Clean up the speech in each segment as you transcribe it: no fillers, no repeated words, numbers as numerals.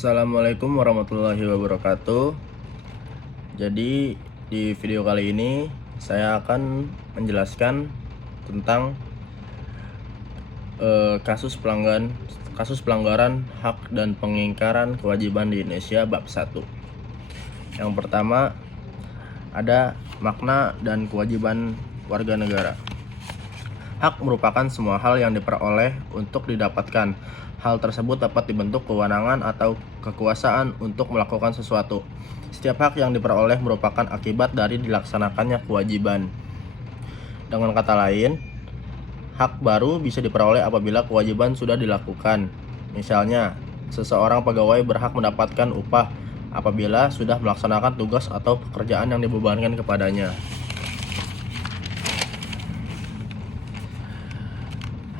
Assalamualaikum warahmatullahi wabarakatuh. Jadi di video kali ini saya akan menjelaskan tentang kasus pelanggaran hak dan pengingkaran kewajiban di Indonesia bab 1. Yang pertama ada makna dan kewajiban warga negara. Hak merupakan semua hal yang diperoleh untuk didapatkan. Hal tersebut dapat dibentuk kewenangan atau kekuasaan untuk melakukan sesuatu. Setiap hak yang diperoleh merupakan akibat dari dilaksanakannya kewajiban. Dengan kata lain, hak baru bisa diperoleh apabila kewajiban sudah dilakukan. Misalnya, seseorang pegawai berhak mendapatkan upah apabila sudah melaksanakan tugas atau pekerjaan yang dibebankan kepadanya.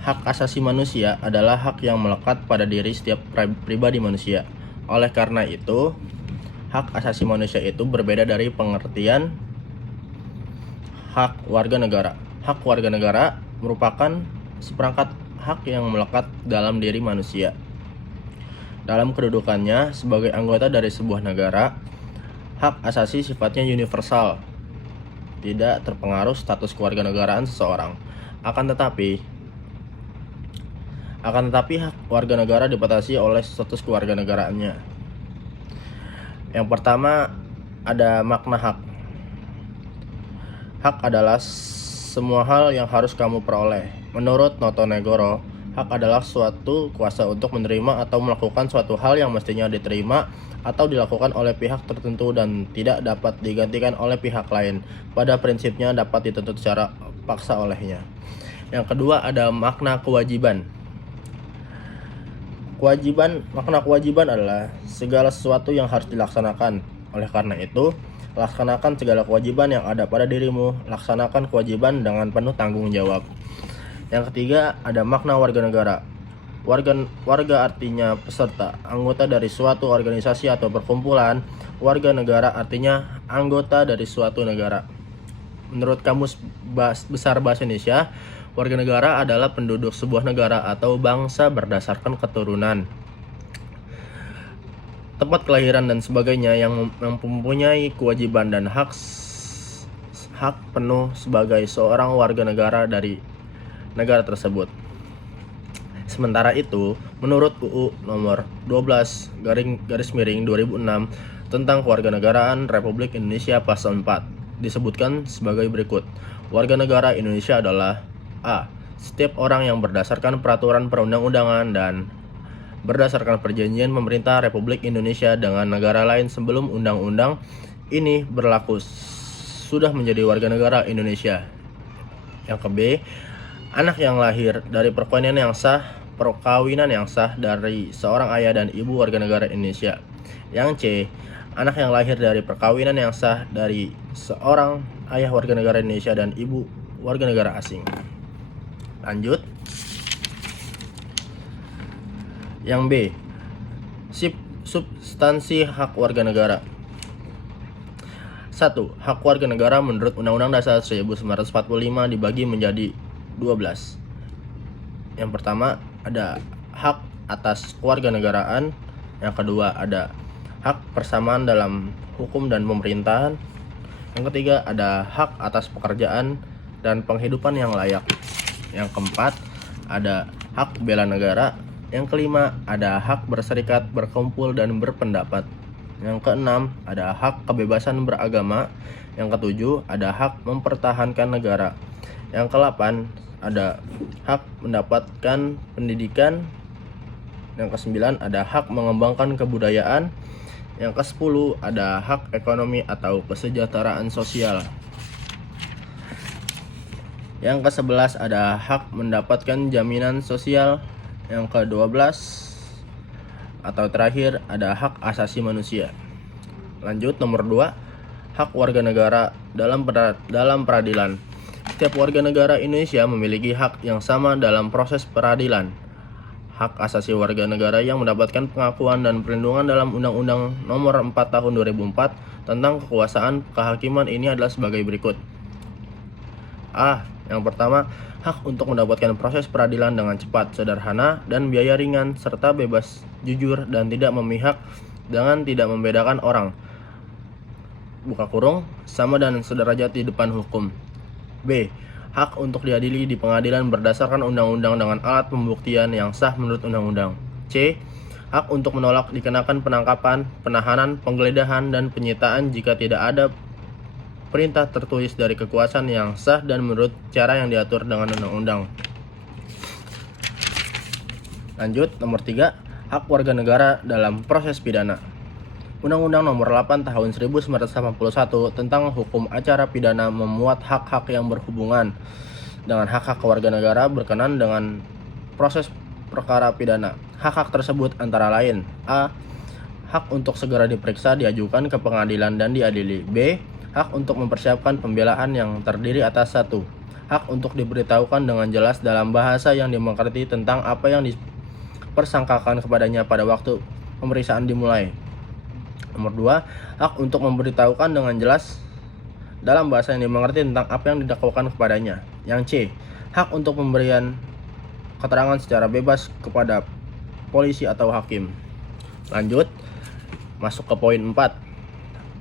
Hak asasi manusia adalah hak yang melekat pada diri setiap pribadi manusia. Oleh karena itu, hak asasi manusia itu berbeda dari pengertian hak warga negara. Hak warga negara merupakan seperangkat hak yang melekat dalam diri manusia. Dalam kedudukannya sebagai anggota dari sebuah negara, hak asasi sifatnya universal, tidak terpengaruh status kewarganegaraan seseorang. Akan tetapi hak warga negara dibatasi oleh status kewarganegaraannya. Yang pertama ada makna hak. Hak adalah semua hal yang harus kamu peroleh. Menurut Notonegoro, hak adalah suatu kuasa untuk menerima atau melakukan suatu hal yang mestinya diterima atau dilakukan oleh pihak tertentu dan tidak dapat digantikan oleh pihak lain. Pada prinsipnya dapat dituntut secara paksa olehnya. Yang kedua ada makna kewajiban. Makna kewajiban adalah segala sesuatu yang harus dilaksanakan. Oleh karena itu, laksanakan segala kewajiban yang ada pada dirimu. Laksanakan kewajiban dengan penuh tanggung jawab. Yang ketiga, ada makna warga negara. Warga artinya peserta, anggota dari suatu organisasi atau perkumpulan. Warga negara artinya anggota dari suatu negara. Menurut Kamus Besar Bahasa Indonesia, warga negara adalah penduduk sebuah negara atau bangsa berdasarkan keturunan, tempat kelahiran dan sebagainya yang mempunyai kewajiban dan hak penuh sebagai seorang warga negara dari negara tersebut. Sementara itu, menurut UU nomor 12/2006 tentang Kewarganegaraan Republik Indonesia pasal 4 disebutkan sebagai berikut. Warga negara Indonesia adalah A. Setiap orang yang berdasarkan peraturan perundang-undangan dan berdasarkan perjanjian pemerintah Republik Indonesia dengan negara lain sebelum undang-undang ini berlaku sudah menjadi warga negara Indonesia. Yang ke B, anak yang lahir dari perkawinan yang sah dari seorang ayah dan ibu warga negara Indonesia. Yang C, anak yang lahir dari perkawinan yang sah dari seorang ayah warga negara Indonesia dan ibu warga negara asing. Lanjut. Yang B, substansi hak warga negara. 1. Hak warga negara menurut Undang-Undang Dasar 1945 dibagi menjadi 12. Yang pertama ada hak atas kewarganegaraan. Yang kedua ada hak persamaan dalam hukum dan pemerintahan. Yang ketiga ada hak atas pekerjaan dan penghidupan yang layak. Yang keempat ada hak bela negara. Yang kelima ada hak berserikat, berkumpul dan berpendapat. Yang keenam ada hak kebebasan beragama. Yang ketujuh ada hak mempertahankan negara. Yang kedelapan ada hak mendapatkan pendidikan. Yang kesembilan ada hak mengembangkan kebudayaan. Yang ke-10 ada hak ekonomi atau kesejahteraan sosial. Yang ke-11 ada hak mendapatkan jaminan sosial. Yang ke-12 atau terakhir ada hak asasi manusia. Lanjut nomor 2, hak warga negara dalam peradilan. Setiap warga negara Indonesia memiliki hak yang sama dalam proses peradilan. Hak asasi warga negara yang mendapatkan pengakuan dan perlindungan dalam Undang-Undang Nomor 4 Tahun 2004 tentang kekuasaan kehakiman ini adalah sebagai berikut. A. Yang pertama, hak untuk mendapatkan proses peradilan dengan cepat, sederhana, dan biaya ringan, serta bebas, jujur, dan tidak memihak dengan tidak membedakan orang, buka kurung, sama dan sederajat di depan hukum. B. Hak untuk diadili di pengadilan berdasarkan undang-undang dengan alat pembuktian yang sah menurut undang-undang. C. Hak untuk menolak dikenakan penangkapan, penahanan, penggeledahan, dan penyitaan jika tidak ada perintah tertulis dari kekuasaan yang sah dan menurut cara yang diatur dengan undang-undang. Lanjut, nomor 3, hak warga negara dalam proses pidana. Undang-Undang Nomor 8 Tahun 1981 tentang hukum acara pidana memuat hak-hak yang berhubungan dengan hak-hak warga negara berkenan dengan proses perkara pidana. Hak-hak tersebut antara lain: A. Hak untuk segera diperiksa, diajukan ke pengadilan dan diadili. B. Hak untuk mempersiapkan pembelaan yang terdiri atas 1. Hak untuk diberitahukan dengan jelas dalam bahasa yang dimengerti tentang apa yang dipersangkakan kepadanya pada waktu pemeriksaan dimulai. Nomor 2, hak untuk memberitahukan dengan jelas dalam bahasa yang dimengerti tentang apa yang didakwakan kepadanya. Yang C, hak untuk pemberian keterangan secara bebas kepada polisi atau hakim. Lanjut, masuk ke poin 4.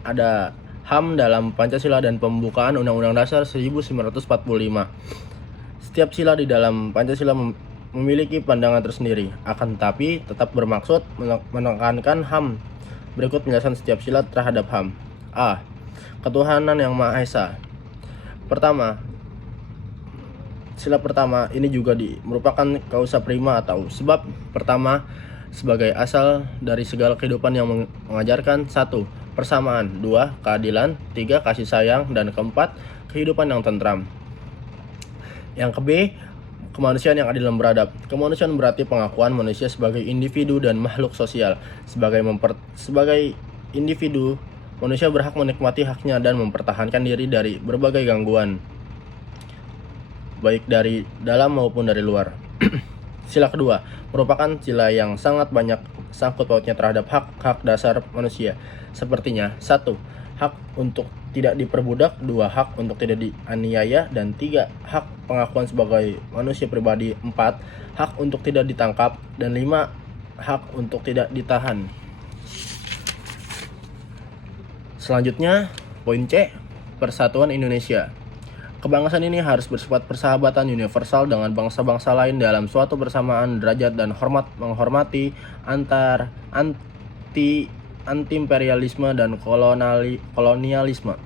Ada HAM dalam Pancasila dan pembukaan Undang-Undang Dasar 1945. Setiap sila di dalam Pancasila memiliki pandangan tersendiri, akan tetapi tetap bermaksud menekankan HAM. Berikut penjelasan setiap sila terhadap HAM. A. Ketuhanan yang Maha Esa. Pertama, sila pertama ini juga merupakan causa prima atau sebab pertama sebagai asal dari segala kehidupan yang mengajarkan 1. Persamaan, 2. Keadilan, 3. Kasih sayang, dan keempat, kehidupan yang tentram. Yang ke B, kemanusiaan yang adil dan beradab. Kemanusiaan berarti pengakuan manusia sebagai individu dan makhluk sosial. Sebagai individu, manusia berhak menikmati haknya dan mempertahankan diri dari berbagai gangguan, baik dari dalam maupun dari luar. Sila kedua merupakan sila yang sangat banyak sangkut pautnya terhadap hak-hak dasar manusia. Sepertinya 1. Hak untuk tidak diperbudak, 2. Hak untuk tidak dianiaya, dan 3. Hak pengakuan sebagai manusia pribadi, 4. Hak untuk tidak ditangkap, dan 5. Hak untuk tidak ditahan. Selanjutnya, poin C, Persatuan Indonesia. Kebangsaan ini harus bersifat persahabatan universal dengan bangsa-bangsa lain dalam suatu persamaan derajat dan menghormati anti-imperialisme dan kolonialisme.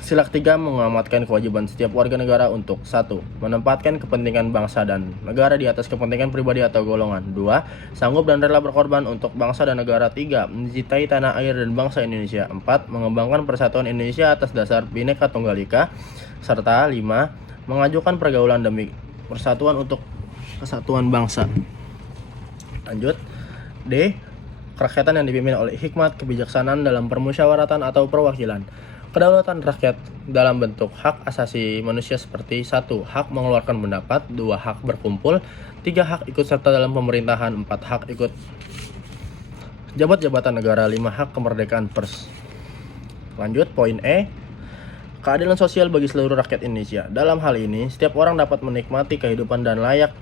Sila ketiga mengamatkan kewajiban setiap warga negara untuk 1. Menempatkan kepentingan bangsa dan negara di atas kepentingan pribadi atau golongan. 2. Sanggup dan rela berkorban untuk bangsa dan negara. 3. Mencintai tanah air dan bangsa Indonesia. 4. Mengembangkan persatuan Indonesia atas dasar Bhinneka Tunggal Ika. Serta 5. Mengajukan pergaulan demi persatuan untuk kesatuan bangsa. Lanjut, D. Kerakyatan yang dipimpin oleh hikmat kebijaksanaan dalam permusyawaratan atau perwakilan. Kedaulatan rakyat dalam bentuk hak asasi manusia seperti 1. Hak mengeluarkan pendapat, 2. Hak berkumpul, 3. Hak ikut serta dalam pemerintahan, 4. Hak ikut jabat jabatan negara, 5. Hak kemerdekaan pers. Lanjut, poin E. Keadilan sosial bagi seluruh rakyat Indonesia. Dalam hal ini, setiap orang dapat menikmati kehidupan dan layak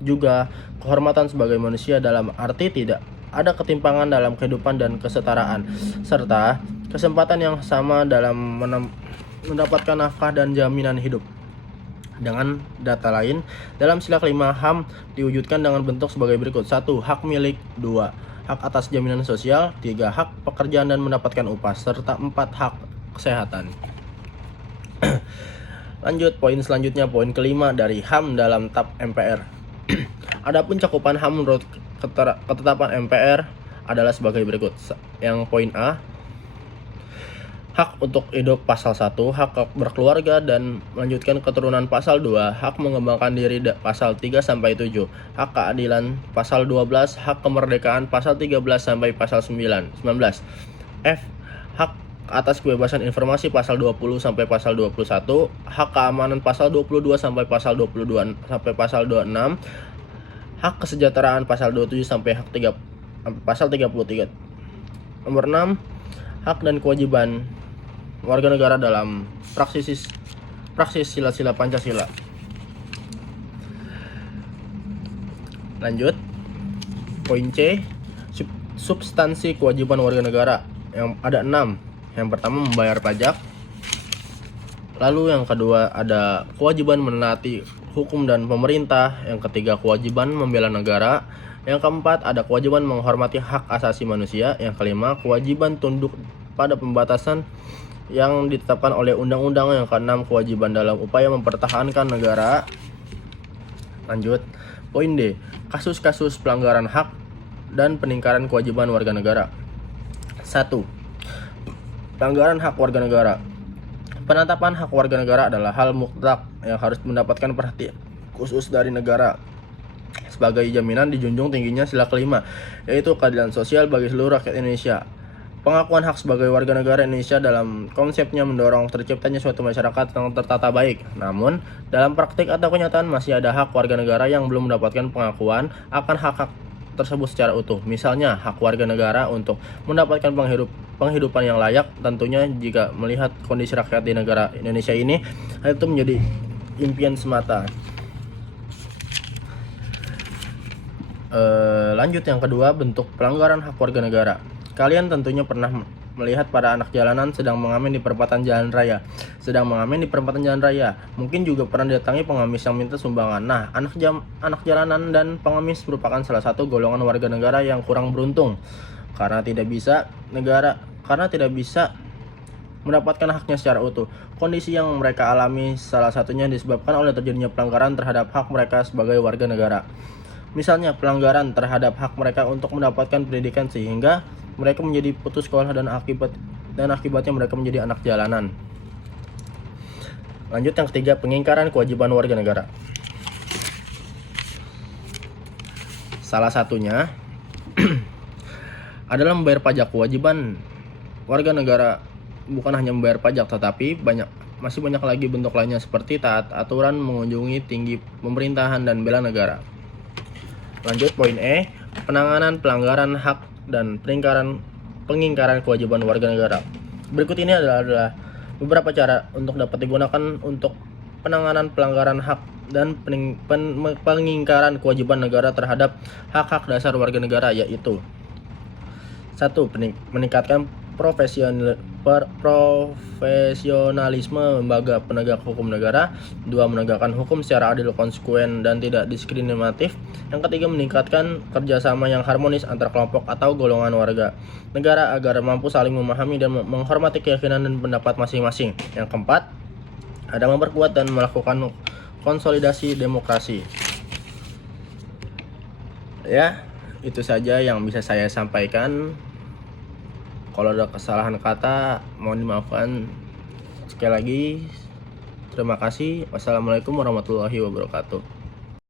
juga kehormatan sebagai manusia dalam arti tidak ada ketimpangan dalam kehidupan dan kesetaraan, serta kesempatan yang sama dalam mendapatkan nafkah dan jaminan hidup. Dengan data lain, dalam sila kelima HAM diwujudkan dengan bentuk sebagai berikut: 1. Hak milik, 2. Hak atas jaminan sosial, 3. Hak pekerjaan dan mendapatkan upah, serta 4. Hak kesehatan. Lanjut, poin selanjutnya, poin kelima dari HAM dalam TAP MPR. Adapun cakupan HAM menurut ketetapan MPR adalah sebagai berikut. Yang poin A, hak untuk hidup pasal 1, hak berkeluarga dan melanjutkan keturunan pasal 2, hak mengembangkan diri pasal 3 sampai 7, hak keadilan pasal 12, hak kemerdekaan pasal 13 sampai pasal 19. F, hak atas kebebasan informasi pasal 20 sampai pasal 21, hak keamanan pasal 22 sampai pasal 22 sampai pasal 26, hak kesejahteraan pasal 27 sampai pasal 33. Nomor 6, hak dan kewajiban warga negara dalam praksis praksis sila-sila Pancasila. Lanjut, poin C, substansi kewajiban warga negara, yang ada 6. Yang pertama membayar pajak. Lalu yang kedua ada kewajiban menaati hukum dan pemerintah. Yang ketiga kewajiban membela negara. Yang keempat ada kewajiban menghormati hak asasi manusia. Yang kelima kewajiban tunduk pada pembatasan yang ditetapkan oleh undang-undang. Yang keenam kewajiban dalam upaya mempertahankan negara. Lanjut, poin D, kasus-kasus pelanggaran hak dan peningkaran kewajiban warga negara. 1. Pelanggaran hak warga negara. Penetapan hak warga negara adalah hal mutlak yang harus mendapatkan perhatian khusus dari negara. Sebagai jaminan dijunjung tingginya sila kelima, yaitu keadilan sosial bagi seluruh rakyat Indonesia. Pengakuan hak sebagai warga negara Indonesia dalam konsepnya mendorong terciptanya suatu masyarakat yang tertata baik. Namun, dalam praktik atau kenyataan masih ada hak warga negara yang belum mendapatkan pengakuan akan hak-hak tersebut secara utuh. Misalnya, hak warga negara untuk mendapatkan penghidupan yang layak. Tentunya jika melihat kondisi rakyat di negara Indonesia ini, hal itu menjadi impian semata. Lanjut, yang kedua, bentuk pelanggaran hak warga negara. Kalian tentunya pernah melihat para anak jalanan sedang mengamen di perempatan jalan raya. Mungkin juga pernah didatangi pengemis yang minta sumbangan. Nah, anak jalanan dan pengemis merupakan salah satu golongan warga negara yang kurang beruntung karena tidak bisa mendapatkan haknya secara utuh. Kondisi yang mereka alami salah satunya disebabkan oleh terjadinya pelanggaran terhadap hak mereka sebagai warga negara. Misalnya pelanggaran terhadap hak mereka untuk mendapatkan pendidikan sehingga mereka menjadi putus sekolah dan akibatnya mereka menjadi anak jalanan. Lanjut, yang ketiga, pengingkaran kewajiban warga negara. Salah satunya adalah membayar pajak. Kewajiban warga negara bukan hanya membayar pajak, tetapi masih banyak lagi bentuk lainnya seperti taat aturan, mengunjungi tinggi pemerintahan, dan bela negara. Lanjut, poin E, penanganan pelanggaran hak dan pengingkaran kewajiban warga negara. Berikut ini adalah beberapa cara untuk dapat digunakan untuk penanganan pelanggaran hak dan pengingkaran kewajiban negara terhadap hak-hak dasar warga negara, yaitu 1. Meningkatkan profesionalisme lembaga penegak hukum negara. 2. Menegakkan hukum secara adil, konsekuen, dan tidak diskriminatif. Yang ketiga, meningkatkan kerjasama yang harmonis antar kelompok atau golongan warga negara agar mampu saling memahami dan menghormati keyakinan dan pendapat masing-masing. Yang keempat, ada memperkuat dan melakukan konsolidasi demokrasi. Ya, itu saja yang bisa saya sampaikan. Kalau ada kesalahan kata, mohon dimaafkan. Sekali lagi, terima kasih. Wassalamualaikum warahmatullahi wabarakatuh.